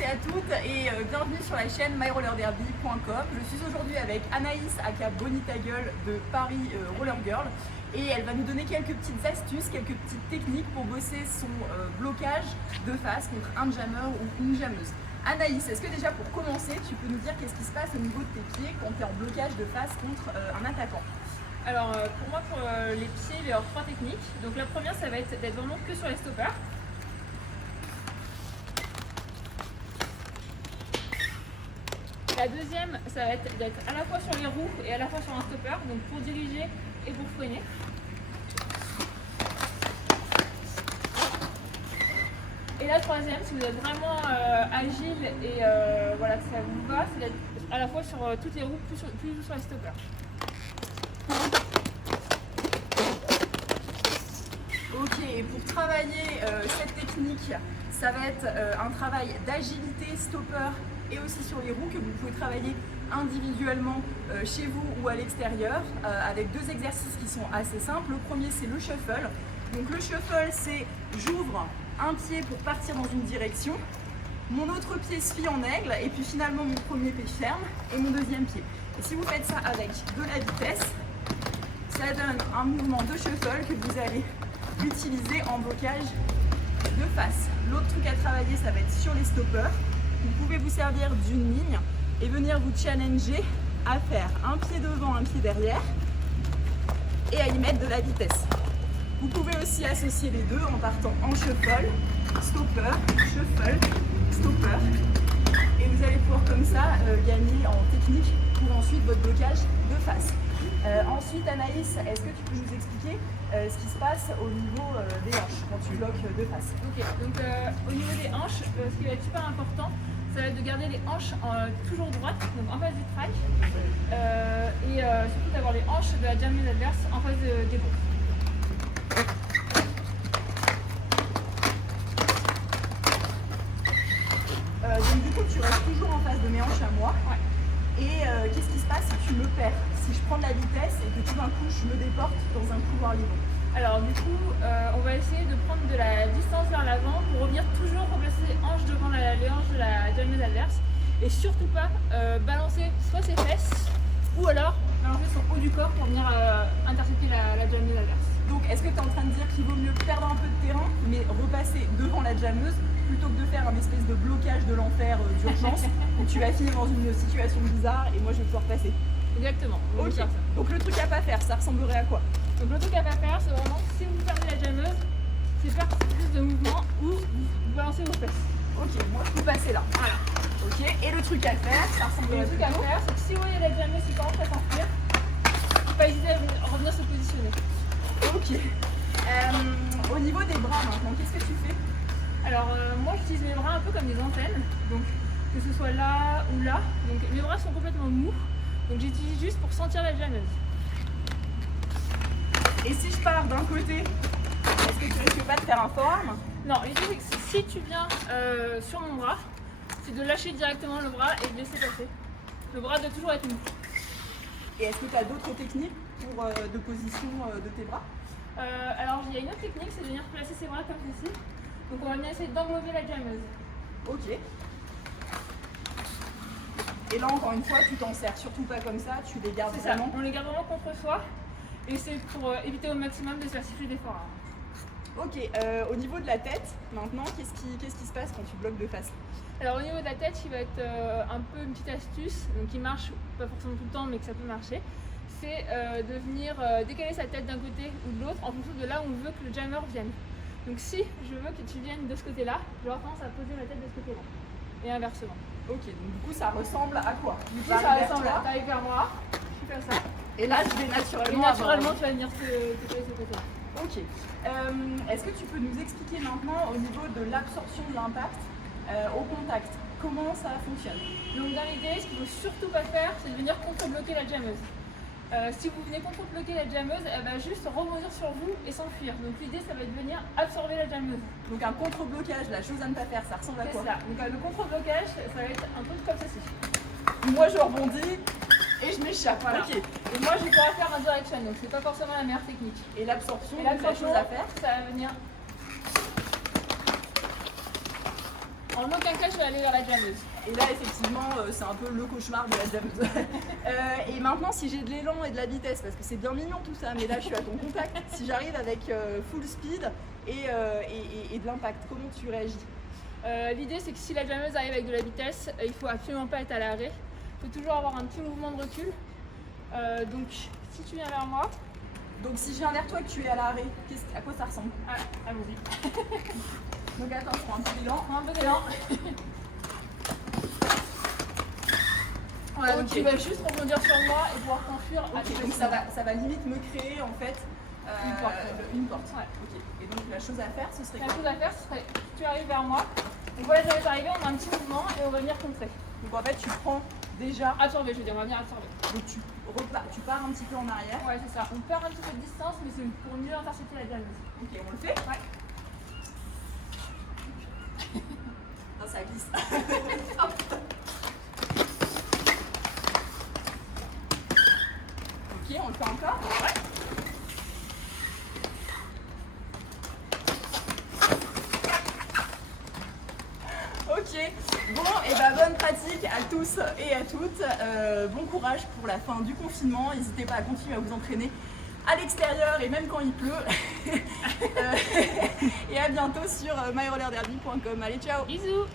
et à toutes et bienvenue sur la chaîne myRollerDerby.com. Je suis aujourd'hui avec Anaïs aka Bonnie ta gueule de Paris Roller Girl et elle va nous donner quelques petites astuces, quelques petites techniques pour bosser son blocage de face contre un jammer ou une jammeuse. Anaïs, est-ce que déjà pour commencer tu peux nous dire qu'est-ce qui se passe au niveau de tes pieds quand tu es en blocage de face contre un attaquant? Alors pour moi, pour les pieds, il y a 3 techniques. Donc la première, ça va être d'être vraiment que sur les stoppers. La deuxième, ça va être d'être à la fois sur les roues et à la fois sur un stopper, donc pour diriger et pour freiner. Et la troisième, si vous êtes vraiment agile et voilà, que ça vous va, c'est d'être à la fois sur toutes les roues, plus sur les stoppers. Ok, et pour travailler cette technique, ça va être un travail d'agilité, stopper et aussi sur les roues que vous pouvez travailler individuellement chez vous ou à l'extérieur avec 2 exercices qui sont assez simples. Le premier, c'est le shuffle. Donc le shuffle, c'est j'ouvre un pied pour partir dans une direction, mon autre pied se fie en aigle et puis finalement mon premier pied ferme et mon deuxième pied. Et si vous faites ça avec de la vitesse, ça donne un mouvement de shuffle que vous allez utiliser en blocage de face. L'autre truc à travailler, ça va être sur les stoppers. Vous pouvez vous servir d'une ligne et venir vous challenger à faire un pied devant, un pied derrière et à y mettre de la vitesse. Vous pouvez aussi associer les deux en partant en shuffle, stopper, shuffle, stopper. Et vous allez pouvoir comme ça gagner en technique pour ensuite votre blocage de face. Ensuite, Anaïs, est-ce que tu peux nous expliquer ce qui se passe au niveau des hanches quand tu bloques de face? Ok, donc au niveau des hanches, ce qui va être super important, ça va être de garder les hanches toujours droites, donc en face du try, et surtout d'avoir les hanches de la jammeuse adverse en face des roues. Donc du coup, tu restes toujours en face de mes hanches à moi. Ouais. Et qu'est-ce qui se passe si tu me perds? Si je prends de la vitesse et que tout d'un coup je me déporte dans un couloir libre? Alors du coup, on va essayer de prendre de la distance vers l'avant pour revenir toujours replacer les hanches devant les hanches de la jammeuse adverse. Et surtout pas balancer soit ses fesses ou alors balancer son haut du corps pour venir intercepter la jammeuse adverse. Donc est-ce que tu es en train de dire qu'il vaut mieux perdre un peu de terrain mais repasser devant la jammeuse plutôt que de faire un espèce de blocage de l'enfer d'urgence où tu vas finir dans une situation bizarre et moi je vais pouvoir passer? Exactement. Ok, donc le truc à pas faire, ça ressemblerait à quoi? Donc le truc à pas faire, c'est vraiment si vous perdez la jammeuse, c'est faire plus de mouvement ou vous balancez vos fesses. Ok, moi je peux passer là. Voilà. Ok, et le truc à faire, ça ressemblerait Le truc à plutôt faire, c'est que si vous voyez la jammeuse qui commence à s'enfuir, il ne faut pas hésiter à revenir se positionner. Ok. Au niveau des bras maintenant, qu'est-ce que tu fais? Alors moi j'utilise mes bras un peu comme des antennes, donc que ce soit là ou là. Donc mes bras sont complètement mous, donc j'utilise juste pour sentir la jammeuse. Et si je pars d'un côté, est-ce que tu risques pas de faire un forearm? Non, l'idée c'est que si tu viens sur mon bras, c'est de lâcher directement le bras et de laisser passer. Le bras doit toujours être mou. Et est-ce que tu as d'autres techniques pour, de position de tes bras? Alors il y a une autre technique, c'est de venir placer ses bras comme ceci. Donc on va venir essayer d'englober la jammeuse. Ok. Et là encore une fois, tu t'en sers surtout pas comme ça, tu les gardes C'est ça, vraiment. on les garde vraiment contre soi et c'est pour éviter au maximum de se faire siffler des forains. Ok, au niveau de la tête, maintenant, qu'est-ce qui se passe quand tu bloques de face? Alors au niveau de la tête, il va être un peu une petite astuce, donc qui marche pas forcément tout le temps mais que ça peut marcher. C'est de venir décaler sa tête d'un côté ou de l'autre en fonction de là où on veut que le jammer vienne. Donc si je veux que tu viennes de ce côté-là, je vais avoir tendance à poser la tête de ce côté-là. Et inversement. Ok, donc du coup ça ressemble à quoi? Du coup ça ressemble à t'arrives vers moi, tu fais ça. Et là je vais Et naturellement. naturellement tu vas venir te coller ce côté-là. Ok. Est-ce que tu peux nous expliquer maintenant au niveau de l'absorption de l'impact au contact, comment ça fonctionne? Donc dans l'idée, ce qu'il ne faut surtout pas faire, c'est de venir contre-bloquer la jammeuse. Si vous venez contre-bloquer la jammeuse, elle va juste rebondir sur vous et s'enfuir. Donc l'idée, ça va être de venir absorber la jammeuse. Donc un contre-blocage, la chose à ne pas faire, ça ressemble à C'est quoi? ça. Donc le contre-blocage, ça va être un truc comme ceci. Moi je rebondis et je m'échappe. Voilà. Ok. Et moi, je vais pouvoir faire un direction, donc c'est pas forcément la meilleure technique. Et l'absorption, Et donc la l'absorption, chose à faire? ça va venir En aucun cas, je vais aller vers la jammeuse. Et là, effectivement, c'est un peu le cauchemar de la jammeuse. Et maintenant, si j'ai de l'élan et de la vitesse, parce que c'est bien mignon tout ça, mais là, je suis à ton contact, si j'arrive avec full speed et de l'impact, comment tu réagis? L'idée, c'est que si la jammeuse arrive avec de la vitesse, il faut absolument pas être à l'arrêt. Il faut toujours avoir un petit mouvement de recul. Donc, si tu viens vers moi... Donc, si je viens vers toi et que tu es à l'arrêt, à quoi ça ressemble? Ah, allons-y. Donc, attends, je prends un peu d'élan. Prends un peu d'élan. Voilà, donc Ok. tu vas juste rebondir sur moi et pouvoir t'enfuir. Ok, donc ça va limite me créer en fait une porte. Ouais. Ok. Et donc la chose à faire, ce serait La quoi? chose à faire, ce serait si tu arrives vers moi. Donc voilà, j'arrive arrivé, on a un petit mouvement et on va venir contrer. Donc en fait, tu prends déjà, Absorber, je veux dire, on va venir absorber. donc tu pars un petit peu en arrière. Ouais, c'est ça. On perd un petit peu de distance, mais c'est pour mieux intercepter la jammeuse. Ok, on le fait. Ouais. Non, ça glisse. Ok, on le fait encore. Ouais. Ok, bon, et bah bonne pratique à tous et à toutes. Bon courage pour la fin du confinement. N'hésitez pas à continuer à vous entraîner à l'extérieur et même quand il pleut. Et à bientôt sur myrollerderby.com. Allez, ciao! Bisous!